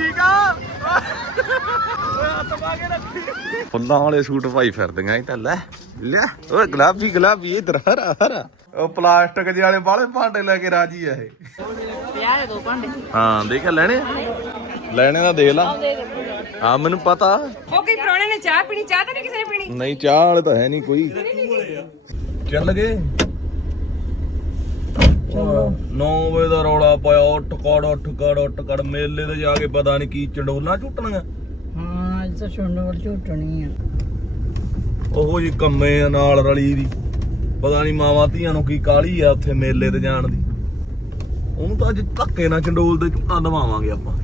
ਠੀਕ ਆ। ਓਏ ਹੱਥ ਪਾ ਕੇ ਰੱਖੀ। ਫੁੱਲਾਂ ਵਾਲੇ ਸੂਟ ਪਾਈ ਫਿਰਦੀਆਂ ਇਹ ਤਾਂ ਲੈ ਲੈ ਓਏ ਗੁਲਾਬੀ ਗੁਲਾਬੀ ਇਧਰ ਹਰਾ ਹਰਾ। ਉਹ ਪਲਾਸਟਿਕ ਜਿਹੇ ਵਾਲੇ ਬਾਲੇ ਭਾਂਡੇ ਲੈ ਕੇ ਰਾਜੀ ਆ ਇਹ। ਪਿਆ ਹੈ ਦੋ ਭਾਂਡੇ। ਹਾਂ ਦੇਖ ਲੈਣੇ? ਲੈਣੇ ਦਾ ਦੇਖ ਲਾ। ਹਾਂ ਮੈਨੂੰ ਪਤਾ। ਉਹ ਕੀ ਪ੍ਰਾਹੁਣੇ ਨੇ ਚਾਹ ਪੀਣੀ? ਚਾਹ ਤਾਂ ਨਹੀਂ ਕਿਸੇ ਨੇ ਪੀਣੀ? ਨਹੀਂ ਚਾਹ ਵਾਲੇ ਤਾਂ ਹੈ ਨਹੀਂ ਕੋਈ। ਚੱਲ ਗਏ। 9 ਵਜੇ ਦਾ ਰੌਲਾ ਪਾਇਆ ਉੱਠ ਕੜ ਉੱਠ ਕੜ ਉੱਠ ਕੜ ਮੇਲੇ ਤੇ ਜਾ ਕੇ ਪਤਾ ਨਹੀਂ ਕੀ ਚੰਡੋਲਾਂ ਝੁੱਟਣੀਆਂ। ਹਾਂ ਅੱਜ ਤਾਂ ਛੁੰਡਵੜ ਝੂਟਣੀ ਆ। ਉਹੋ ਜੀ ਕੰਮੇ ਨਾਲ ਰਲੀ ਦੀ। ਪਤਾ ਨਹੀਂ ਮਾਵਾਂ ਧੀਆਂ ਨੂੰ ਕੀ ਕਾਲੀ ਆ ਉੱਥੇ ਮੇਲੇ ਤੇ ਜਾਣ ਦੀ। ਉਹਨੂੰ ਤਾਂ ਅੱਜ ਧੱਕੇ ਨਾਲ ਚੰਡੋਲ ਦੇ ਝੂਟਾਂ ਦਵਾਵਾਂਗੇ ਆਪਾਂ।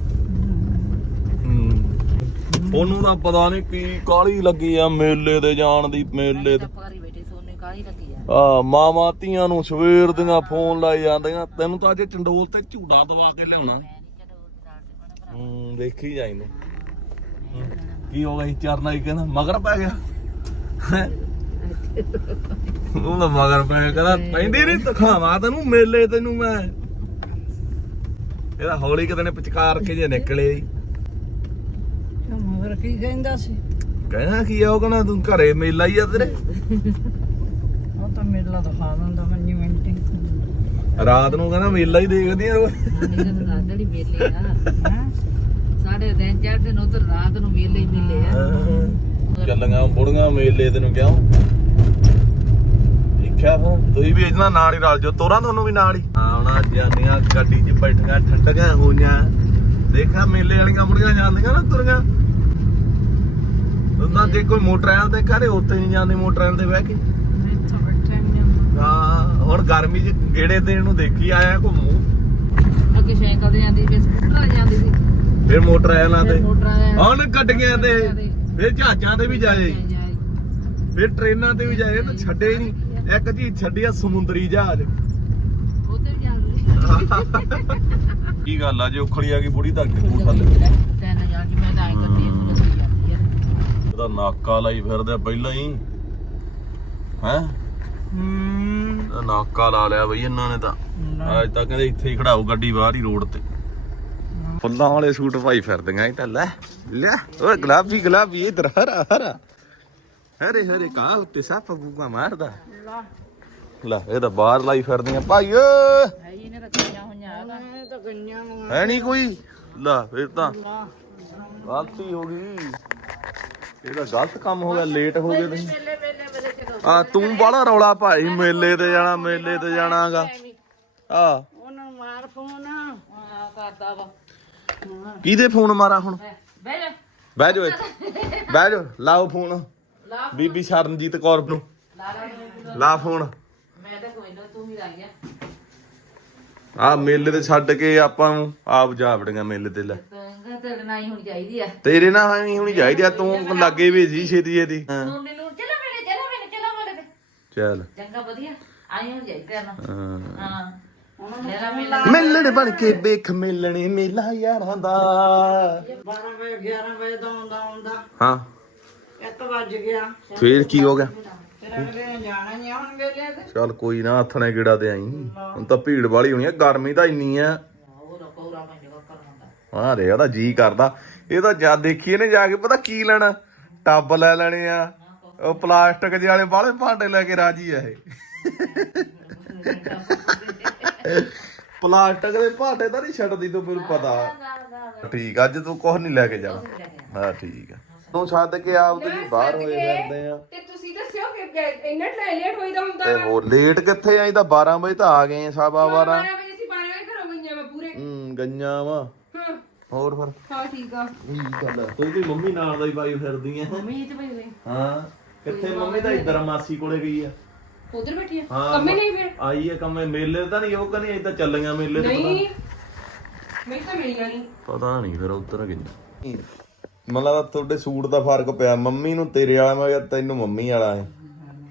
ਉਹਨੂੰ ਤਾਂ ਪਤਾ ਨਹੀਂ ਕੀ ਕਾਲੀ ਲੱਗੀ ਆ ਮੇਲੇ ਤੇ ਜਾਣ ਦੀ ਮੇਲੇ ਤੇ ਪਕਾਰੀ ਬੈਠੇ ਸੋਨੇ ਕਾਲੀ ਲੱਗੀ ਆ ਮਾਵਾਂ ਧੀਆਂ ਨੂੰ ਸਵੇਰ ਦੀਆਂ ਫੋਨ ਲਾਈ ਜਾਂਦੀਆਂ। ਤੈਨੂੰ ਤਾਂ ਅੱਜ ਚੰਡੋਲ ਤੇ ਝੂੜਾ ਦਵਾ ਕੇ ਲਿਆਉਣਾ। ਹੂੰ ਦੇਖੀ ਜਾਈ ਨੂੰ। ਕੀ ਹੋ ਗਿਆ ਚਰਨਾ ਹੀ ਕਹਿੰਦਾ ਮਗਰ ਪੈ ਗਿਆ। ਹੈਂ? ਉਹ ਤਾਂ ਮਗਰ ਪੈ ਗਿਆ ਕਹਿੰਦਾ ਪੈਂਦੀ ਨਹੀਂ ਦਿਖਾਵਾਂ ਤੈਨੂੰ ਮੇਲੇ ਤੈਨੂੰ ਮੈਂ। ਇਹਦਾ ਹੌਲੀ ਕਿਤੇ ਨੇ ਪਚਕਾਰ ਕੇ ਜੇ ਨਿਕਲੇ। ਮਗਰ ਕੀ ਕਹਿੰਦਾ ਸੀ? ਕਹਿੰਦਾ ਕੀ ਆ ਉਹ ਕਹਿੰਦਾ ਤੂੰ ਘਰੇ ਮੇਲਾ ਹੀ ਆ ਤੇਰੇ। ਮੰਨੀ ਮਿੰਟੀ ਰਾਤ ਨੂੰ ਕਹਿੰਦਾ ਮੇਲਾ ਹੀ ਦੇਖਦੀ ਆ ਰੋਜ਼। ਰਾਤ ਦੀ ਮੇਲੇ ਆ ਸਾਡੇ ਦਿਨ ਚੜ੍ਹਦੇ ਨੂੰ ਉਧਰ ਰਾਤ ਨੂੰ ਮੇਲੇ ਹੀ ਮੇਲੇ ਆ। ਚੱਲੀਆਂ ਬੁੜੀਆਂ ਮੇਲੇ ਤੈਨੂੰ ਕਿਉਂ ਦੇਖਿਆ ਫਿਰ ਤੁਸੀਂ ਵੀ ਇਹਦੇ ਨਾਲ ਹੀ ਰਲ ਜਾਓ। ਤੋਰਾਂ ਤੁਹਾਨੂੰ ਵੀ ਨਾਲ ਹੀ। ਆਉਣਾ ਜਾਨੀਆਂ ਗੱਡੀ 'ਚ ਬੈਠੀਆਂ ਠੰਡੀਆਂ ਹੋਈਆਂ। ਦੇਖਾ ਮੇਲੇ ਵਾਲੀਆਂ ਬੁੜੀਆਂ ਜਾਂਦੀਆਂ ਨਾ ਤੁਰੀਆਂ? ਉਹਨਾਂ ਜੇ ਕੋਈ ਮੋਟਰਾਂ ਤੇ ਕਰੇ ਉੱਥੇ ਨਹੀਂ ਜਾਂਦੇ ਮੋਟਰਾਂ ਤੇ ਬਹਿ ਕੇ। ਹਾਂ ਹੁਣ ਗਰਮੀ 'ਚ ਗੇੜੇ ਦੇਣ ਨੂੰ ਦੇਖੀ ਆਇਆ ਘੁੰਮੂ। ਅੱਗੇ ਸਾਈਕਲ ਤੇ ਜਾਂਦੀ ਫਿਰ ਸਕੂਟਰ ਤੇ ਜਾਂਦੀ ਸੀ। ਫਿਰ ਮੋਟਰ ਆਇਆ ਨਾ ਤੇ। ਹੁਣ ਗੱਡੀਆਂ ਤੇ। ਫਿਰ ਜਹਾਜ਼ਾਂ ਤੇ ਵੀ ਜਾਏ। ਫਿਰ ਟ੍ਰੇਨਾਂ ਤੇ ਵੀ ਜਾਏ ਤਾਂ ਛੱਡੇ ਨਹੀਂ। ਇੱਕ ਜੀ ਛੱਡਿਆ ਸਮੁੰਦਰੀ ਜਹਾਜ਼। ਉੱਥੇ ਵੀ ਜਾਂਦੀ ਕੀ ਗੱਲ ਆ ਜੇ ਉਖੜੀ ਆ ਗਈ ਬੁੜੀ ਤਾਂ ਅੱਗੇ ਕੋਲ ਥੱਲੇ। ਤੈਨੂੰ ਕੇ ਮੈਂ ਤਾਂ ਐਂ ਕਰਦੀ ਇਹਦਾ ਨਾਕਾ ਲਾਈ ਫਿਰਦੇ ਪਹਿਲਾਂ ਹੀ। ਹੈ? ਹੂੰ। ਨਾਕਾ ਲਾ ਲਿਆ ਬਈ ਇਹਨਾਂ ਨੇ ਤਾਂ। ਅੱਜ ਤਾਂ ਕਹਿੰਦੇ ਇੱਥੇ ਹੀ ਖੜਾਓ ਗੱਡੀ ਬਾਹਰ ਹੀ ਰੋਡ ਤੇ। ਫੁੱਲਾਂ ਵਾਲੇ ਸੂਟ ਪਾਈ ਫਿਰਦੀਆਂ ਇਹ ਤਾਂ ਲੈ ਲੈ ਓਏ ਗੁਲਾਬੀ ਗੁਲਾਬੀ ਇਧਰ ਹਰਾ ਹਰਾ। ਹਰੇ ਹਰੇ ਕਾ ਉੱਤੇ ਸੱਪ ਬੂਗਾ ਮਾਰਦਾ। ਲੈ। ਇਹ ਤਾਂ ਬਾਹਰ ਲਾਈ ਫਿਰਦੀਆਂ। ਭਾਈ ਓਏ। ਹੈ ਤਾਂ ਤਾਂ ਨਹੀਂ ਕੋਈ। ਲੈ ਫਿਰ ਤਾਂ ਗਲਤੀ ਹੋ ਗਈ। ਇਹਦਾ ਗਲਤ ਕੰਮ ਹੋ ਗਿਆ ਲੇਟ ਹੋ ਗਏ ਤੁਸੀਂ। ਆ ਤੂੰ ਬਾਹਲਾ ਰੌਲਾ ਭਾਈ ਮੇਲੇ ਤੇ ਜਾਣਾ ਮੇਲੇ ਤੇ ਜਾਣਾਗਾ। ਆ। ਉਹਨਾਂ ਨੂੰ ਮਾਰ ਫੋਨ। ਹਾਂ ਕਰਦਾ ਵਾ। ਕਿਹਦੇ ਫੋਨ ਮਾਰਾ ਹੁਣ? ਬਹਿ ਜਾ। ਬਹਿ ਬਹਿ ਜਾਓ ਲਾਓ ਫੋਨ। ਲਾ ਬੀਬੀ ਸ਼ਰਨਜੀਤ ਕੌਰ ਨੂੰ। ਲਾ ਫੋਨ। ਮੈਂ ਤਾਂ ਕੋਈ ਨਾ ਤੂੰ ਹੀ ਲੱਗ ਗਿਆ ਆ ਮੇਲੇ ਤੇ ਛੱਡ ਕੇ ਆਪਾਂ ਨੂੰ ਆਪ ਜਾ ਵੜੀਆਂ ਮੇਲੇ ਤੇ ਲੈ। ਤੰਗਾ ਤੇ ਲੜਾਈ ਹੋਣੀ ਚਾਹੀਦੀ ਆ। ਤੇਰੇ ਨਾਲ ਨਹੀਂ ਹੋਣੀ ਚਾਹੀਦੀ ਆ ਤੂੰ ਲੱਗੇ ਵੀ ਸੀ ਛੇਤੀ ਛੇਤੀ ਹਾਂ ਤੂੰ ਮੈਨੂੰ ਚਲੋ ਮੇਰੇ ਚਲੋ ਮੇਰੇ ਚਲੋ ਮੇਰੇ ਤੇ ਚੱਲ। ਚੰਗਾ ਵਧੀਆ। ਆਈ ਹੋਣੀ ਚਾਹੀਦੀ ਆ ਨਾ। ਹਾਂ। ਹਾਂ। ਮੇਰਾ ਮੇਲਾ ਮਿਲਣ ਬਣ ਕੇ ਵੇਖ ਮਿਲਣੇ ਮੇਲਾ ਯਾਰਾਂ ਦਾ 12 ਵਜੇ 11 ਵਜੇ ਦਾ ਆਉਂਦਾ ਆਉਂਦਾ। ਹਾਂ। 1 ਵਜ ਗਿਆ। ਫੇਰ ਕੀ ਹੋ ਗਿਆ? ਫਿਰ ਅਗਲੇ ਨੇ ਜਾਣਾ ਨਹੀਂ ਹੁਣ ਵੇਲੇ ਤੇ। ਚੱਲ ਕੋਈ ਨਾ ਹੱਥਣੇ ਗੇੜਾ ਤੇ ਆਈ। ਹੁਣ ਤਾਂ ਭੀੜ ਵਾਲੀ ਹੋਣੀ ਆ ਗਰਮੀ ਤਾਂ ਇੰਨੀ ਆ। ਉਹ ਤਾਂ ਪੂਰਾ ਮੈਂ ਜਗਾ ਕਰਨਾ ਹਾਂ ਰੇ ਉਹਦਾ ਜੀ ਕਰਦਾ। ਇਹ ਤਾਂ ਜਾ ਦੇਖੀਏ ਨੇ ਜਾ ਕੇ ਪਤਾ ਕੀ ਲੈਣਾ? ਟੱਬ ਲੈ ਲੈਣੇ ਆ। ਉਹ ਪਲਾਸਟਿਕ ਜਿਹੇ ਵਾਲੇ ਬਾਲੇ ਭਾਂਡੇ ਲੈ ਕੇ ਰਾਜੀ ਆ ਇਹ। ਪਲਾਸਟਿਕ ਦੇ ਭਾਂਡੇ ਤਾਂ ਨਹੀਂ ਛੱਡਦੀ ਤੂੰ ਮੈਨੂੰ ਪਤਾ। ਠੀਕ ਅੱਜ ਤੂੰ ਕੁਝ ਨਹੀਂ ਲੈ ਕੇ ਜਾਣਾ। ਹਾਂ ਠੀਕ ਆ। ਤੂੰ ਛੱਡ ਕੇ ਆਪ ਤੇ ਜੀ ਬਾਹਰ ਹੋਏ ਫਿਰਦੇ ਆ। ਤੇ ਤੁਸੀਂ ਦੱਸਿਓ ਕਿ ਇੰਨਾ ਲੇਟ ਹੋਈਦਾ ਹੁੰਦਾ। ਤੇ ਹੋਰ ਲੇਟ ਕਿੱਥੇ ਆਈ ਤਾਂ 12 ਵਜੇ ਤਾਂ ਆ ਗਏ ਸਵਾ 12 12 ਵਜੇ ਅਸੀਂ 12 ਵਜੇ ਘਰੋਂ ਗਈਆਂ ਮੈਂ ਪੂਰੇ। ਹੂੰ ਗਈਆਂ ਵਾ। ਹਾਂ। ਹੋਰ ਫਿਰ? ਹਾਂ ਠੀਕ ਆ। ਕੀ ਗੱਲ ਆ? ਤੂੰ ਵੀ ਮੰਮੀ ਨਾਲ ਦਾ ਹੀ ਪਾਈ ਫਿਰਦੀ ਆ। ਮੰਮੀ ਤੇ ਭਈ ਹਾਂ। ਕਿੱਥੇ ਮੰਮੀ ਤਾਂ ਇੱਧਰ ਮਾਸੀ ਕੋਲੇ ਗਈ ਆ। ਉਧਰ ਬੈਠੀ ਆ? ਹਾਂ ਕੰਮੇ ਨਹੀਂ ਫਿਰ? ਆਈ ਆ ਕੰਮੇ ਮੇਲੇ ਤਾਂ ਨਹੀਂ ਉਹ ਕਹਿੰਦੀ ਏਦਾਂ ਚੱਲੀਆਂ ਮੇਲੇ ਤੇ ਨਹੀਂ ਮੈਂ ਤਾਂ ਮਿਲੀਆਂ ਨਹੀਂ। ਪਤਾ ਨਹੀਂ ਫਿਰ ਉੱਧਰ ਗਈਆਂ ਮਤਲਬ ਲੱਗਦਾ ਤੁਹਾਡੇ ਸੂਟ ਦਾ ਫ਼ਰਕ ਪਿਆ ਮੰਮੀ ਨੂੰ ਤੇਰੇ ਵਾਲਾ ਮੈਂ ਕਿਹਾ ਤੈਨੂੰ ਮੰਮੀ ਵਾਲਾ ਹੈ।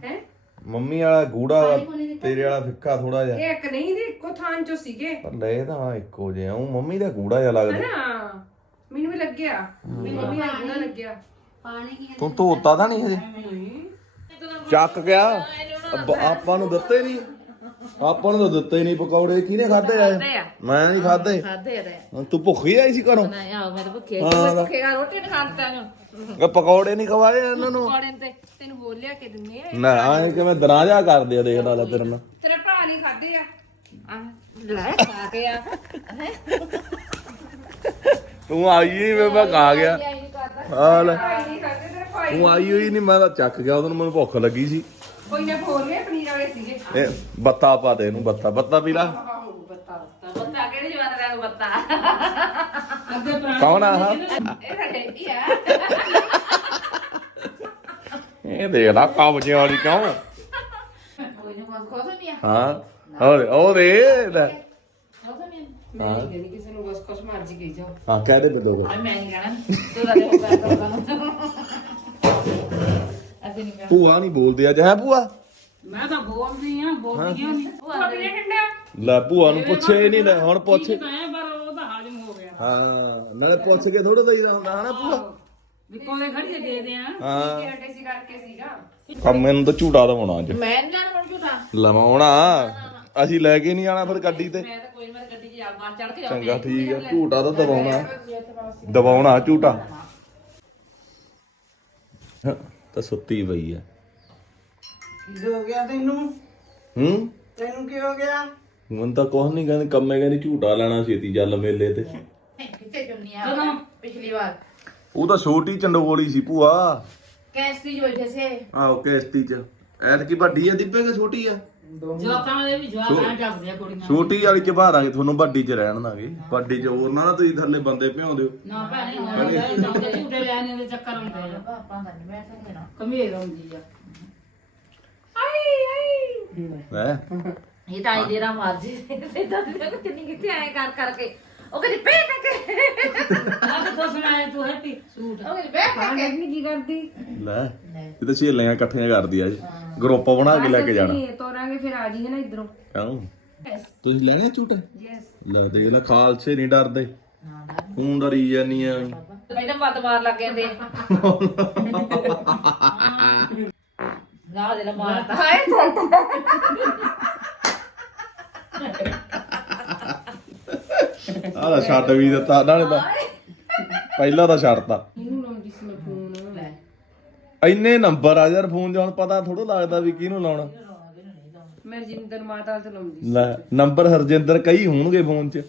ਹੈ? ਮੰਮੀ ਵਾਲਾ ਗੂੜਾ ਵਾ ਤੇਰੇ ਵਾਲਾ ਫਿੱਕਾ ਥੋੜਾ ਜਿਹਾ। ਇਹ ਇੱਕ ਨਹੀਂ ਦੀ ਇੱਕੋ ਥਾਂ ਚੋਂ ਸੀਗੇ। ਪਰ ਲੈ ਤਾਂ ਇੱਕੋ ਜਿਹਾ ਉਹ ਮੰਮੀ ਦਾ ਗੂੜਾ ਜਿਹਾ ਲੱਗਦਾ। ਹਨਾ? ਮੈਨੂੰ ਵੀ ਲੱਗਿਆ। ਮੈਨੂੰ ਮੰਮੀ ਆ ਤੂੰ ਧੋਤਾ ਤਾਂ ਨਹੀਂ ਹਜੇ? ਚੱਕ ਗਿਆ। ਅਬ- ਆਪਾਂ ਨੂੰ ਦਿੱਤੇ ਨਹੀਂ। ਆਪਾਂ ਨੂੰ ਤਾਂ ਦਿੱਤੇ ਨਹੀਂ ਪਕੌੜੇ। ਕਿਹਨੇ ਖਾਦੇ ਆ? ਖਾਧੇ ਆ। ਮੈਂ ਨਹੀਂ ਖਾਦੇ ਖਾਦੇ ਰਹੇ ਤੂੰ। ਭੁੱਖੀ ਆਈ ਸੀ ਘਰੋਂ? ਨਹੀਂ ਮੈਂ ਤਾਂ ਭੁੱਖੇ ਹਾਂ, ਸੀ। ਲੈ। ਭੁੱਖੇ ਆ ਰੋਟੀ ਨਹੀਂ ਖਾਣ ਦਿੱਤਾ ਨੂੰ ਇਹ ਪਕੌੜੇ ਨਹੀਂ ਖਵਾਏ ਇਹਨਾਂ ਨੂੰ। ਪਕੌੜੇ ਤੇ ਤੈਨੂੰ ਬੋਲ ਲਿਆ ਕੇ ਦਿੰਨੇ ਆ। ਨਾ ਆਏ ਕਿਵੇਂ ਦਰਾਜਾ ਕਰਦੇ ਆ ਦੇਖਦਾ ਲੈ ਤੇਰੇ ਨਾਲ। ਤੇਰੇ ਭਰਾ ਨੇ ਖਾਦੇ ਆ। ਆ ਲੈ ਖਾ ਕੇ ਆ। ਤੂੰ ਆਈ ਹੀ ਮੈਂ ਮੈਂ ਖਾ ਗਿਆ। ਆ ਲੈ। ਭਾਈ ਨਹੀਂ ਖਾਦੇ ਤੇਰੇ ਭਾਈ ਤੂੰ ਆਈ ਹੋਈ ਨਹੀਂ ਮੈਂ ਤਾਂ ਚੱਕ ਗਿਆ ਉਦੋਂ ਮੈਨੂੰ ਭੁੱਖ ਲੱਗੀ ਸੀ। ਕੋਈ ਨਾ ਖੋਲ ਲਿਆ ਪਨੀਰ ਵਾਲੇ ਸੀਗੇ। ਇਹ ਬੱਤਾ ਪਾ ਦੇ ਇਹਨੂੰ ਬੱਤਾ। ਬੱਤਾ ਪੀ ਲਾ। ਆਹੋ ਬੱਤਾ ਬੱਤਾ। ਬੱਤਾ ਕਿਹੜੀ ਜਵਾਨ ਦਾ ਬੱਤਾ? ਅੱਗੇ ਪੁਰਾਣਾ ਕੌਣ ਆ ਆਹ? ਇਹ ਸਾਡੇ ਹੀ ਆ। ਇਹ ਦੇਖ ਲਾ ਕਬਜੇ ਵਾਲੀ ਕੋਈ ਨਾ ਨਹੀਂ ਆ। ਹਾਂ ਹੋਰ ਉਹ ਦੇ ਲੈ। ਨਹੀਂ ਮੈਂ ਮਰਜ਼ੀ ਕਹੀ ਜਾਓ। ਹਾਂ ਕਹਿ ਦੇ ਬਿੱਲੋ ਆ ਮੈਂ ਨਹੀਂ ਕਹਿਣਾ। ਤੂੰ ਤਾਂ ਦੇਖੋ ਕਰ ਅਸੀਂ ਨਹੀਂ ਕਹਿਣਾ। ਭੂਆ ਨਹੀਂ ਬੋਲਦੀ ਅੱਜ ਹੈ ਭੂਆ? ਮੈਂ ਤਾਂ ਬੋਲਦੀ ਆ ਬੋਲਦੀ ਕਿਉਂ ਨਹੀਂ? ਪੀਣੇ ਠੰਡਾ। ਲੈ ਭੂਆ ਨੂੰ ਪੁੱਛਿਆ ਹੀ ਨਹੀਂ ਲੈ ਹੁਣ ਪੁੱਛ। ਠੀਕ ਤਾਂ ਹੈ ਪਰ ਉਹ ਤਾਂ ਹਾਜ਼ਮ ਹੋ ਗਿਆ। ਹਾਂ ਨਾਲੇ ਪੁੱਛ ਕੇ ਥੋੜਾ ਦਈਦਾ ਹੁੰਦਾ ਹਨਾ ਭੂਆ? ਵੀ ਕੋਲੇ ਖੜੀ ਤੇ ਦੇ ਦੇ ਆ। ਹਾਂ। ਕਿ ਹਟੇ ਸੀ ਕਰਕੇ ਸੀਗਾ। ਆ ਮੈਨੂੰ ਤਾਂ ਝੂਟਾ ਦਵਾਉਣਾ ਅੱਜ। ਮੈਂ ਨਹੀਂ ਲੈਣਾ ਮਨ ਝੂਠਾ ਲਵਾਉਣਾ। ਅਸੀਂ ਲੈ ਕੇ ਨਹੀਂ ਆਣਾ ਫਿਰ ਗੱਡੀ ਤੇ। ਮੈਂ ਤਾਂ ਕੋਈ ਮੈਂ ਗੱਡੀ 'ਚ ਮਾਰ ਚੜ ਕੇ ਚੰਗਾ ਠੀਕ ਹੈ ਝੂਟਾ ਤਾਂ ਦਵਾਉਣਾ ਦਵਾਉਣਾ ਝੂਟਾ। ਹਾਂ, ਤਾਂ ਸੁੱਤੀ ਪਈ ਹੈ ਕੀ ਹੋ ਗਿਆ ਤੈਨੂੰ? ਹੂੰ? ਤੈਨੂੰ ਕੀ ਹੋ ਗਿਆ? ਮੈਨੂੰ ਤਾਂ ਕੁਝ ਨਹੀਂ ਕਹਿੰਦੇ ਕੰਮੇ ਕਹਿੰਦੀ ਝੂਟਾ ਲੈਣਾ ਛੇਤੀ ਚੱਲ ਮੇਲੇ ਤੇ। ਕਿੱਥੇ ਜੁੰਨੀਆਂ ਪਿਛਲੀ ਵਾਰ। ਉਹ ਤਾਂ ਛੋਟੀ ਚੰਡੋਲੀ ਸੀ ਭੂਆ। ਕੈਸਤੀ ਜੋ ਬੈਠੇ ਸੇ ਆਹੋ ਕਿਸ਼ਤੀ ਚ। ਐਤ ਕੀ ਵੱਡੀ ਆ ਦਿੱਪੇ ਕਿ ਛੋਟੀ ਆ? ਜਵਾਕਾਂ ਦੇ ਵੀ ਜਵਾਕ ਆ ਜਾਂਦੇ ਆ ਕੁੜੀਆਂ ਛੋਟੀ ਵਾਲੀ ਚ ਬਾਹਰਾਂਗੇ ਤੁਹਾਨੂੰ ਵੱਡੀ ਚ ਰਹਿਣ ਦਾਂਗੇ ਵੱਡੀ ਚ ਹੋਰ ਨਾ ਨਾ ਤੁਸੀਂ ਥੱਲੇ ਬੰਦੇ ਭਿਉਂ ਦਿਓ। ਨਾ ਭੈਣੇ ਹੁਣ ਜਾਂਦੇ ਝੂਟੇ ਲੈਣੇ ਦੇ ਚੱਕਰ ਹੁੰਦੇ ਆ। ਆਪਾਂ ਤਾਂ ਨਹੀਂ ਬੈਠ ਸਕਦੇ ਨਾ। ਕਮੀਰ ਹੁੰਦੀ ਆ। ਹੈ? ਇਹ ਤਾਂ ਆਈ ਦੇਰਾ ਮਾਰ ਜੀ ਦੀ ਦੇਖੋ ਕਿੰਨੀ ਕਿੱਥੇ ਆਏ ਕਰ ਕਰਕੇ। ਉਹ ਕਹਿੰਦੀ ਪੇ ਕਰਕੇ ਆ ਤਾਂ ਦੱਸ ਮੈਂ ਤੂੰ ਹੈਪੀ। ਸੂਟ। ਉਹ ਕਹਿੰਦੀ ਪੇ ਕਰਕੇ ਨਹੀਂ ਕੀ ਕਰਦੀ? ਲੈ ਇਹ ਤਾਂ ਛੇਲੀਆਂ ਇਕੱਠੀਆਂ ਕਰਦੀ ਆ ਜੀ ਗਰੁੱਪ ਬਣਾ ਕੇ ਲੈ ਕੇ ਜਾਣਾ। ਇਹ ਤੋਰਾਂਗੇ ਫਿਰ ਆ ਜੀਏ ਨਾ ਇਧਰੋਂ। ਕਿਉਂ ਤੁਸੀਂ ਲੈਣੇ ਝੂਟੇ ਯੈਸ ਲੈ ਦੇਖ ਲੈ ਖਾਲਸੇ ਨਹੀਂ ਡਰਦੇ। ਤੂੰ ਡਰੀ ਜਾਨੀ ਆ। ਮੈਨੂੰ ਮੱਤ ਮਾਰ ਲੱਗ ਜਾਂਦੇ। ਨਾ ਦੇ ਨਾ ਮਾਰਤਾ। ਹਾਏ ਆਹ ਤਾਂ ਛੱਡ ਵੀ ਦਿੱਤਾ ਨਾਲੇ ਤਾਂ ਪਹਿਲਾਂ ਤਾਂ ਛੱਡਤਾ। ਇਹਨੂੰ ਲਾਉਂਦੀ ਸੀ ਮੈਂ ਫੋਨ? ਇੰਨੇ ਨੰਬਰ ਆ ਯਾਰ ਫੋਨ 'ਚ ਹੁਣ ਪਤਾ ਥੋੜਾ ਲੱਗਦਾ ਵੀ ਕਿਹਨੂੰ ਲਾਉਣਾ। ਮੈਂ ਰਜਿੰਦਰ ਮਾਤਾ ਤੇ ਲਾਉਂਦੀ ਲੈ ਨੰਬਰ ਹਰਜਿੰਦਰ ਕਈ ਹੋਣਗੇ ਫੋਨ 'ਚ।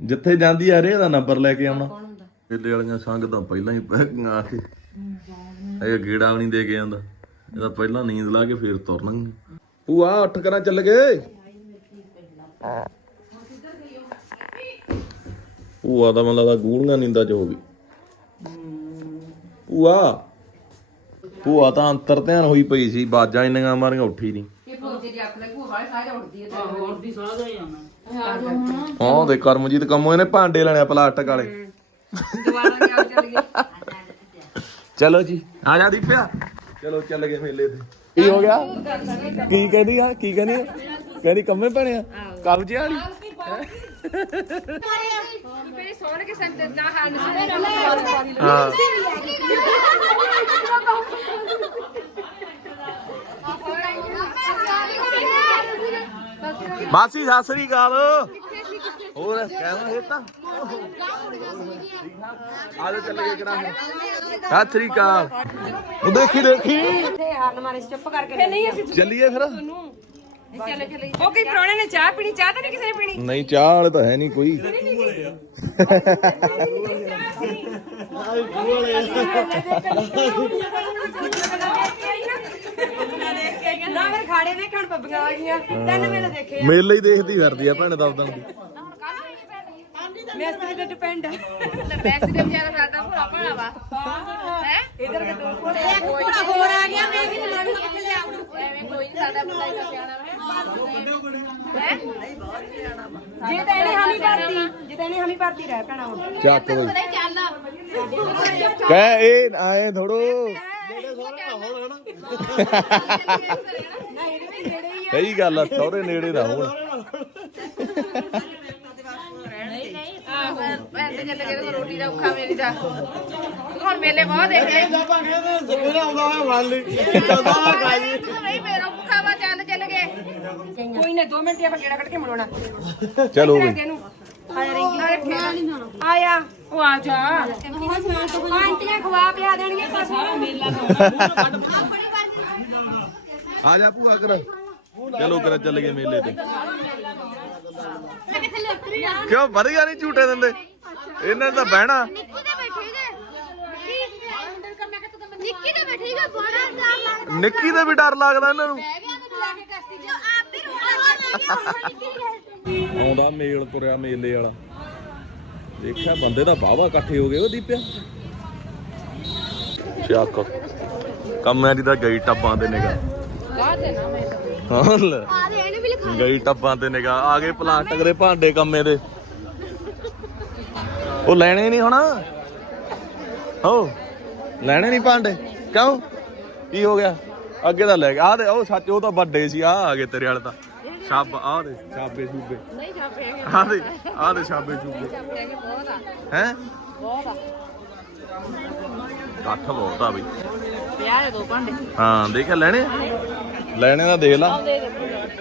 ਜਿੱਥੇ ਜਾਂਦੀ ਆ ਰੇ ਦਾ ਨੰਬਰ ਲੈ ਕੇ ਆਉਣਾ। ਕੌਣ ਹੁੰਦਾ? ਮੇਲੇ ਵਾਲੀਆਂ ਸੰਗ ਤਾਂ ਪਹਿਲਾਂ ਹੀ ਪੈ ਗਈਆਂ ਆ ਕੇ। ਇਹ ਗੇੜਾ ਵੀ ਨਹੀਂ ਦੇ ਕੇ ਆਂਦਾ ਇਹਦਾ ਪਹਿਲਾਂ ਨੀਂਦ ਲਾ ਕੇ ਫੇਰ ਤੁਰਨਗੇ। ਭੂਆ ਉੱਠ ਕਰਾਂ ਚੱਲ ਗਏ। ਭੂਆ ਦਾ ਮਨ ਲੱਗਦਾ ਗੂੜੀਆਂ ਨੀਂਦਾਂ ਚ ਹੋ ਗਈ। ਭੂਆ ਭੂਆ ਤਾਂ ਅੰਤਰ ਧਿਆਨ ਹੋਈ ਪਈ ਸੀ ਬਾਜਾਂ ਇੰਨੀਆਂ ਮਾਰੀਆਂ ਉੱਠੀ ਨਹੀਂ ਇਹ ਪੋਤੇ ਦੀ ਅੱਖ ਲੱਗੂ ਹਾਏ ਸਾਰੇ ਉੱਠਦੀ ਹੈ ਤੇ ਹੋਰ ਦੀ ਸਾਹ ਦਾ ਹੀ ਆਉਣਾ ਹਾਂ ਦੇ ਕਰਮਜੀਤ ਕੰਮੋ ਇਹਨੇ ਭਾਂਡੇ ਲੈਣੇ ਆ ਪਲਾਸਟਿਕ ਵਾਲੇ। ਦੁਬਾਰਾ ਗਿਆ ਚੱਲ ਗਏ। ਚਲੋ ਜੀ ਆ ਜਾ ਦੀਪਿਆ। ਚਲੋ ਚੱਲ ਗਏ ਮੇਲੇ ਤੇ। ਕੀ ਹੋ ਗਿਆ? ਕੀ ਕਹਿੰਦੀ ਆ? ਕੀ ਕਹਿੰਦੀ ਆ? ਕਹਿੰਦੀ ਕੰਮੇ ਭਣਿਆ ਕਬਜੇ ਵਾਲੀ? ਮੇਰੇ ਕੇ ਨਾ ਹਾਲ ਹਾਂ ਮਾਸੀ ਸਤਿ ਸ੍ਰੀ ਅਕਾਲ। ਹੋਰ ਕਹਿਣਾ ਇਹ ਤਾਂ? ਆ ਜਾ ਚੱਲ ਗਏ ਕਰਾਂਗੇ ਸਤਿ ਸ੍ਰੀ ਅਕਾਲ। ਉਹ ਦੇਖੀ ਦੇਖੀ। ਹਾਰਨ ਮਾਰੇ ਚੁੱਪ ਕਰਕੇ ਚੱਲੀਏ ਫਿਰ। ਚੱਲੇ ਚੱਲੇ ਉਹ ਕੋਈ ਪ੍ਰਾਹੁਣੇ ਨੇ ਚਾਹ ਪੀਣੀ? ਚਾਹ ਤਾਂ ਨਹੀਂ ਕਿਸੇ ਨੇ ਪੀਣੀ? ਨਹੀਂ ਚਾਹ ਵਾਲੇ ਤਾਂ ਹੈ ਨਹੀਂ ਕੋਈ। ਨਾ ਫਿਰ ਖਾੜੇ ਦੇਖਣ ਪੱਬੀਆਂ ਆ ਗਈਆਂ। ਤਿੰਨ ਵੇਲੇ ਦੇਖੇ ਮੇਲੇ ਹੀ ਦੇਖਦੀ ਫਿਰਦੀ ਆ ਭੈਣ ਦਬਦਨ ਦੀ। ਮੈਸਤਰੀ ਤੇ ਡਿਪੈਂਡ ਮੈਸੀ ਦੇ ਵਿਚਾਰਾ ਸਾਡਾ ਭਰਾ ਭਰਾ ਵਾ। ਹੈ। ਇਧਰ ਕੇ ਦੋ। ਕੋਲ ਇੱਕ ਪੂਰਾ ਹੋਰ ਆ ਗਿਆ ਮੈਂ ਵੀ ਨਾਲ ਕਿੱਥੇ ਲਿਆ ਐਵੇਂ ਕੋਈ ਨੀ ਸਾਡਾ ਸਿਆਣਾ ਜੇ ਤਾਂ ਇਹਨੇ ਹਾਮੀ ਭਰਤੀ ਜੇ ਤਾਂ ਇਹਨੇ ਹਾਮੀ ਭਰਤੀ ਰਹਿ ਪੈਣਾ ਹੁਣ ਚੱਕ ਬਈ ਕਹਿ ਇਹ ਆਏ ਥੋੜੋ ਸਹੀ ਗੱਲ ਆ ਸਹੁਰੇ ਨੇੜੇ ਨਾ ਹੋਣ ਤੇ ਤੇ ਰੋਟੀ ਦਾ ਔਖਾ ਮੇਰੀ ਦਾ ਹੁਣ ਮੇਲੇ ਬਹੁਤ ਦੇਖੇ ਨਹੀਂ ਮੇਰਾ ਔਖਾ ਵਾ ਚੱਲ ਚੱਲ ਗਏ ਕੋਈ ਨਾ 2 ਮਿੰਟ ਆਪਾਂ ਗੇੜਾ ਕੱਢ ਕੇ ਮੁੜਨਾ ਚਲੋ ਬਈ ਇਹਨੂੰ। ਆਇਆ ਰਿੰਗੀ ਨਾਲ ਆਇਆ। ਉਹ ਆ ਜਾ। ਆਂਟੀਆਂ ਖਵਾ ਪਿਆ ਦੇਣਗੇ ਸਾਰਾ ਮੇਲਾ ਆ ਜਾ ਭੂਆ ਕਰ ਚਲੋ ਕਰ ਚੱਲ ਗਏ ਮੇਲੇ ਤੇ। ਕਿਉਂ ਵਧੀਆ ਨਹੀਂ ਝੂਟੇ ਦਿੰਦੇ? ਇਹਨਾਂ ਨੇ ਤਾਂ ਬਹਿਣਾ। ਨਿੱਕੀ ਦਾ ਵੀ ਡਰ ਲੱਗਦਾ ਇਹਨਾਂ ਨੂੰ। ਆਉਂਦਾ ਮੇਲ ਤੁਰਿਆ ਮੇਲੇ ਵਾਲਾ। ਦੇਖਿਆ ਬੰਦੇ ਤਾਂ ਬਾਵਾ ਇਕੱਠੇ ਹੋ ਗਏ ਉਹ ਦੀਪਿਆ। ਚੱਕ। ਕੰਮਾਂ ਦੀ ਗਈ ਟੱਬਾਂ ਤੇ ਨਿਗਾ ਹਾਂ ਲੈ। ਆ ਦੇ ਇਹਨੂੰ ਵੀ ਗਈ ਟੱਬਾਂ ਤੇ ਨਿਗਾ ਆ ਗਏ ਪਲਾਸਟਿਕ ਦੇ ਭਾਂਡੇ ਕੰਮੇ ਦੇ। ਉਹ ਲੈਣੇ ਨਹੀਂ ਹੁਣ। ਹੋ। ਲੈਣੇ ਨਹੀਂ ਭਾਂਡੇ। ਕਿਉਂ? ਕੀ ਹੋ ਗਿਆ? ਅੱਗੇ ਤਾਂ ਲੈ ਗਿਆ। ਆ ਦੇ ਉਹ ਸੱਚ ਉਹ ਤਾਂ ਵੱਡੇ ਸੀ ਆ ਆ ਗਏ ਤੇਰੇ ਵਾਲੇ ਤਾਂ। ਸ਼ਾਬ ਆ ਦੇ ਸ਼ਾਬੇ ਸ਼ੂਬੇ ਨਹੀਂ ਸ਼ਾਬੇ ਆ ਦੇ ਆ। ਦੇ ਸ਼ਾਬੇ ਸ਼ੂਬੇ ਹੈ? ਬਹੁਤ ਆ। ਕੱਠ ਬਹੁਤ ਆ ਬਈ। ਵਿਆਹ ਦੇ ਦੋ ਭਾਂਡੇ। ਹਾਂ ਦੇਖਿਆ ਲੈਣੇ? ਲੈਣੇ ਦਾ ਦੇਖ ਲਾ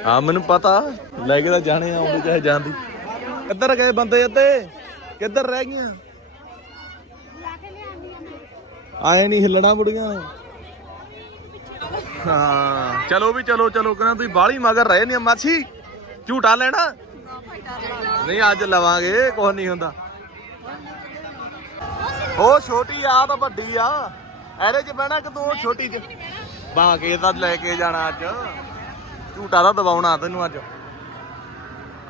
ਹਾਂ ਮੈਨੂੰ ਪਤਾ। ਲੈ ਕੇ ਤਾਂ ਜਾਣੇ ਆ ਆਉਂਦੇ ਚਾਹੇ ਜਾਂਦੀ। ਕਿੱਧਰ ਗਏ ਬੰਦੇ ਅੱਧੇ? ਕਿੱਧਰ ਰਹਿ ਗਈਆਂ? ਆਏ ਨਹੀਂ ਹਿੱਲਣਾ ਬੁੜੀਆਂ। ਹਾਂ। ਚਲੋ ਵੀ ਚਲੋ ਚਲੋ, ਕਹਿੰਦਾ ਤੁਸੀਂ ਬਾਹਲੀ ਮਗਰ ਰਹੇ ਨਹੀਂ ਮਾਛੀ ਝੂਟਾ ਲੈਣਾ? ਨਹੀਂ, ਅੱਜ ਲਵਾਂਗੇ ਕੁਝ ਨਹੀਂ ਹੁੰਦਾ। ਉਹ ਛੋਟੀ ਆ ਤਾਂ ਵੱਡੀ ਆ। ਇਹਦੇ ਚ ਬਹਿਣਾ ਕਿ ਤੂੰ ਛੋਟੀ ਚ? ਬਾਹ ਕੇ ਤਾਂ ਲੈ ਕੇ ਜਾਣਾ ਅੱਜ। ਝੂਟਾ ਤਾਂ ਦਬਾਉਣਾ ਤੈਨੂੰ ਅੱਜ।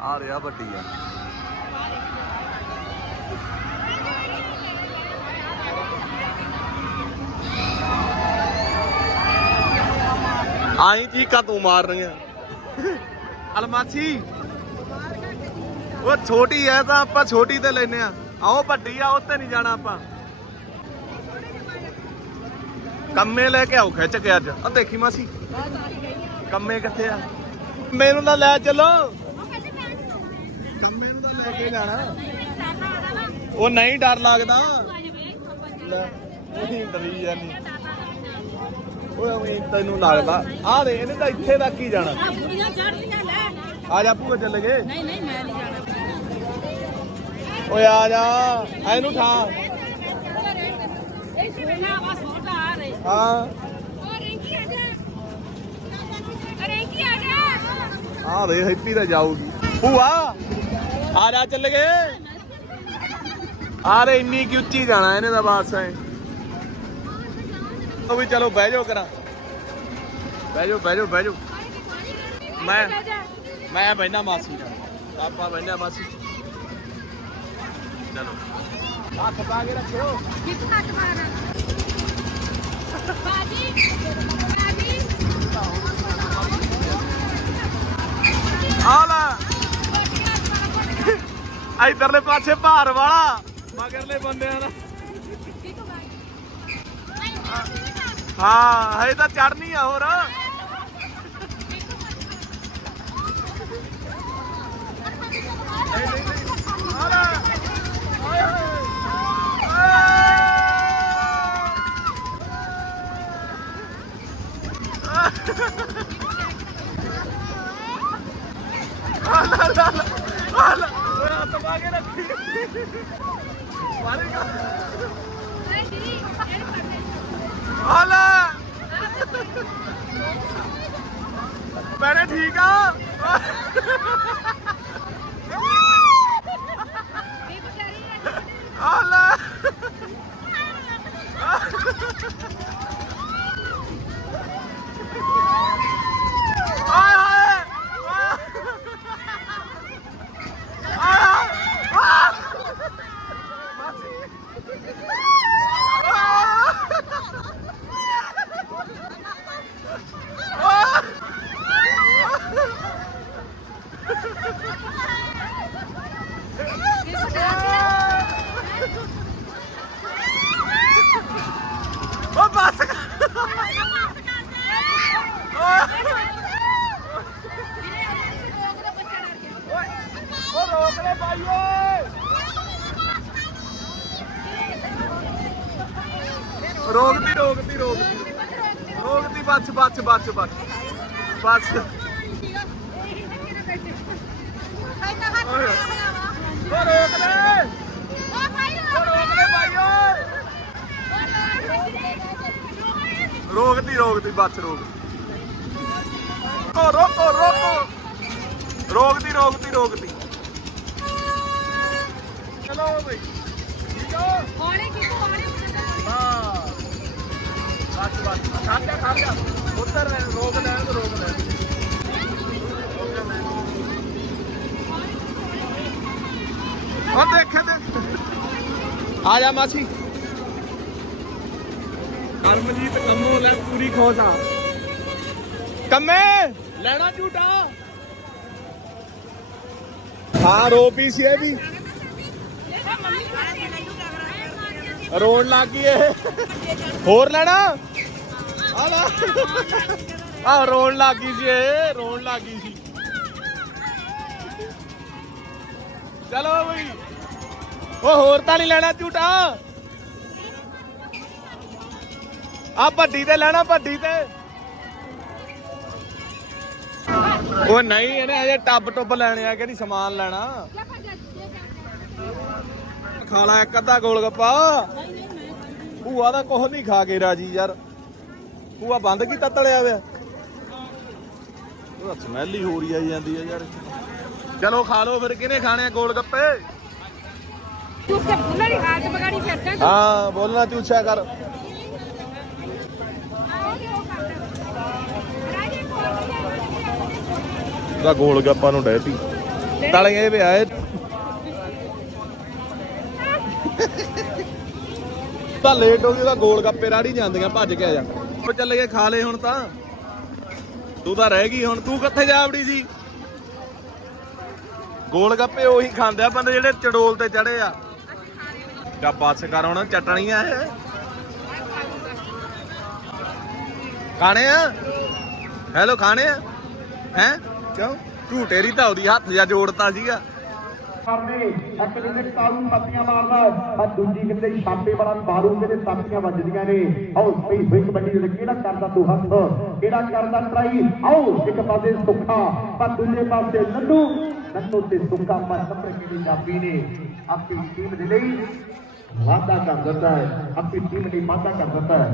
ਆ ਰਿਹਾ ਵੱਡੀ ਆ। ਆਈ ਚੀਕਾ ਤੂੰ ਮਾਰ ਰਹੀ ਆ ਅਲਮਾਸੀ। ਉਹ ਛੋਟੀ ਐ ਤਾਂ ਆਪਾਂ ਛੋਟੀ ਤੇ ਲੈਨੇ ਆ। ਆਓ ਵੱਡੀ ਆ ਉੱਤੇ ਨਹੀਂ ਜਾਣਾ ਆਪਾਂ। ਕੰਮੇ ਲੈ ਕੇ ਆਓ, ਖਿੱਚ ਕੇ ਅੱਜ। ਆ ਦੇਖੀ ਮਾਸੀ। ਕੰਮੇ ਕਿੱਥੇ ਆ? ਮੈਨੂੰ ਤਾਂ ਲੈ ਚੱਲੋ। ਕੰਮੇ ਨੂੰ ਤਾਂ ਲੈ ਕੇ ਜਾਣਾ। ਉਹ ਨਹੀਂ ਡਰ ਲੱਗਦਾ। ਲੈ ਨਹੀਂ ਡਰੀ ਜਾਨੀ ਉਹ ਤੈਨੂੰ ਲੱਗਦਾ ਆ ਦੇ ਇਹਨੇ ਤਾਂ ਇੱਥੇ ਤੱਕ ਹੀ ਜਾਣਾ। ਆ ਬੁੜੀਆਂ ਚੜਦੀਆਂ ਲੈ ਆ ਜਾ ਭੂਆ ਚੱਲ ਗਏ। ਨਹੀਂ ਨਹੀਂ ਮੈਂ ਨਹੀਂ ਜਾਣਾ। ਓਏ ਆ ਜਾ ਇਹਨੂੰ ਠਾ। ਇਹ ਸੁਣਾ ਬਸ ਛੋਟਾ ਆ ਰਹੀ। ਹਾਂ। ਉਹ ਰਿੰਕੀ ਆ ਜਾ। ਰਿੰਕੀ ਆ ਜਾ। ਆ ਦੇ ਹੈਪੀ ਤਾਂ ਜਾਊਗੀ। ਭੂਆ ਆ ਜਾ ਚੱਲ ਗਏ। ਆ ਰੇ ਇੰਨੀ ਕੀ ਉੱਚੀ ਜਾਣਾ ਇਹਨੇ ਦਾ ਬਾਸ ਹੈ ਉਹ ਵੀ ਚਲੋ ਬਹਿ ਜਾਓ ਕਰਾਂ। ਬਹਿ ਜਾਓ ਬਹਿ ਜਾਓ ਬਹਿ ਜਾਓ। ਮੈਂ ਮੈਂ ਬੈਠਾ ਮਾਸੀ ਨਾਲ। ਆਪਾਂ ਬੈਠਾ ਮਾਸੀ। ਚਲੋ। ਹੱਥ ਪਾ ਕੇ ਰੱਖਿਓ। ਕਿੱਥੇ ਹੱਥ ਬਾਜੀ। ਬਾਜੀ ਇਧਰਲੇ ਪਾਸੇ ਭਾਰ ਵਾਲਾ। ਮਗਰਲੇ ਬੰਦਿਆਂ ਦਾ। ਹਾਂ ਹਜੇ ਤਾਂ ਚੜਨੀ ਆ ਹੋਰ ਨਹੀਂ, ਨਹੀਂ, ਨਹੀਂ। ਆ ਲੈ। ਓਏ ਹੋਏ। ਆ ਲੈ, ਲੈ, ਲੈ। ਆ ਲੈ। ਓਏ ਹੱਥ ਪਾ ਕੇ ਰੱਖੀ ਮਾਰੇਗਾ ਆ ਲੈ ਭੈਣੇ ਠੀਕ ਆ ਆ ਲੈ ਆਏ ਹਾਏ ਉਹ ਬਸ ਉਹ ਰੋਕ ਲੈ ਭਾਈ ਓਏ ਰੋਕਦੀ ਰੋਕਦੀ ਰੋਕਦੀ ਰੋਕਦੀ ਬੱਸ ਬੱਸ ਬੱਸ ਬੱਸ। ਬੱਸ। ਓ ਰੋਕ ਰੋਕ ਰੋਕਦੀ ਰੋਕਦੀ ਬੱਸ ਰੋਕ ਓ ਰੋਕੋ ਰੋਕੋ। ਰੋਕਦੀ ਰੋਕਦੀ ਰੋਕਦੀ। ਚਲੋ ਬਈ। ਠੀਕ ਆ। ਹੌਲੀ ਕਿਉਂ ਹੌਲੀ ਹਾਂ। ਬਸ ਬਸ ਖੜ ਜਾ ਖੜ ਜਾ ਉੱਤਰ ਲੈ ਰੋਕ ਲੈ ਤੇ ਰੋਕ ਲੈ ਉਹ ਦੇਖੇ ਦੇਖ ਆ ਜਾ ਮਾਸੀ ਕਰਮਜੀਤ ਕੰਮੋ ਲੈ ਪੂਰੀ ਖੋਸਾ ਕੰਮੇ ਲੈਣਾ ਝੂਟਾ ਹਾਂ ਰੋ ਪੀ ਸੀ ਇਹ ਵੀ ਰੋਣ ਲੱਗ ਗਈ ਇਹ ਹੋਰ ਲੈਣਾ ਆ ਰੋਣ ਲੱਗ ਗਈ ਸੀ ਇਹ, ਰੋਣ ਲੱਗ ਗਈ ਸੀ। ਚਲੋ ਬਈ। ਉਹ ਹੋਰ ਤਾਂ ਨਹੀਂ ਲੈਣਾ ਝੂਟਾ। ਆ ਭੱਡੀ ਤੇ ਲੈਣਾ, ਭੱਡੀ ਤੇ। ਉਹ ਨਹੀਂ, ਇਹਨੇ ਅਜੇ ਟੱਬ ਟੁੱਬ ਲੈਣੇ ਆ, ਕਿਹੜੀ ਸਮਾਨ ਲੈਣਾ। ਖਾ ਲਾ ਇੱਕ ਅੱਧਾ ਗੋਲ ਗੱਪਾ। ਭੂਆ ਦਾ ਕੁਝ ਨਹੀਂ ਖਾ ਕੇ ਰਾਜੀ ਯਾਰ। ਭੂਆ ਬੰਦ ਕੀਤਾ ਤਲਿਆ ਹੋਇਆ। ਉਹਦਾ ਸਮੈਲ ਹੀ ਹੋ ਰਹੀ ਆਈ ਜਾਂਦੀ ਹੈ ਯਾਰ। ਚਲੋ ਖਾ ਲਓ ਫਿਰ ਕਿਹਨੇ ਖਾਣੇ ਆ ਗੋਲ ਗੱਪੇ? ਤੂੰ ਤੇ ਫੁੱਲਾਂ ਦੀ ਹਾਲਤ ਬਗਾੜੀ ਫਿਰਦਾ ਹਾਂ ਬੋਲਣਾ ਚੂਛਿਆ ਕਰ। ਦਾ ਗੋਲ ਗੱਪਾ ਨੂੰ ਡੈਤੀ ਤਲੇ ਵੇ ਆਏ। ਤਾਂ ਲੇਟ ਹੋ ਗਈ ਉਹਦਾ ਗੋਲ ਗੱਪੇ ਰਾੜੀ ਜਾਂਦੀਆਂ ਭੱਜ ਕੇ ਆ ਜਾ। ਉਹ ਚੱਲ ਗਏ ਖਾ ਲਏ ਹੁਣ ਤਾਂ। ਤੂੰ ਤਾਂ ਰਹਿ ਗਈ ਹੁਣ। ਤੂੰ ਕਿੱਥੇ ਜਾ ਸੀ? ਗੋਲ ਗੱਪੇ ਉਹੀ ਖਾਂਦੇ ਆ ਬੰਦੇ ਜਿਹੜੇ ਚੜੋਲ ਤੇ ਚੜੇ ਆ। ਕਾ ਬੱਸ ਕਰ ਹੁਣ, ਚਟਣੀਆਂ ਇਹ। ਖਾਣੇ ਆ? ਹੈਲੋ, ਖਾਣੇ ਆ? ਹੈ? ਕਿਉਂ? ਝੂਟੇ ਤਾਂ ਉਹਦੀ ਹੱਥ ਜਾਂ ਜੋੜਤਾ ਸੀਗਾ। ਕਰਦੇ ਇੱਕ ਕਿਤੇ ਕਾਲੂ ਪੱਤੀਆਂ ਮਾਰਦਾ ਆ ਦੂਜੀ ਕਿਤੇ ਛਾਪੇ ਵਾਲਾ ਬਾਰੂ ਕਿਤੇ ਤਾਪੀਆਂ ਵੱਜਦੀਆਂ ਨੇ। ਆਓ ਸਹੀ ਹੋਈ ਕਬੱਡੀ ਦੇ ਕਿਹੜਾ ਕਰਦਾ ਤੂੰ ਹੱਥ? ਕਿਹੜਾ ਕਰਦਾ ਟਰਾਈ? ਆਓ, ਇੱਕ ਪਾਸੇ ਸੁੱਖਾ, ਪਰ ਦੂਜੇ ਪਾਸੇ ਨੰਨੂ ਨੰਨੂ ਤੇ ਸੁੱਖਾ, ਪਰ ਸੱਤਰ ਕਿਹੜੀ ਜਾਬੀ ਨੇ। ਆਪਣੀ ਟੀਮ ਦੇ ਲਈ ਵਾਅਦਾ ਕਰ ਦਿੱਤਾ ਹੈ। ਆਪਣੀ ਟੀਮ ਲਈ ਵਾਅਦਾ ਕਰ ਦਿੱਤਾ ਹੈ।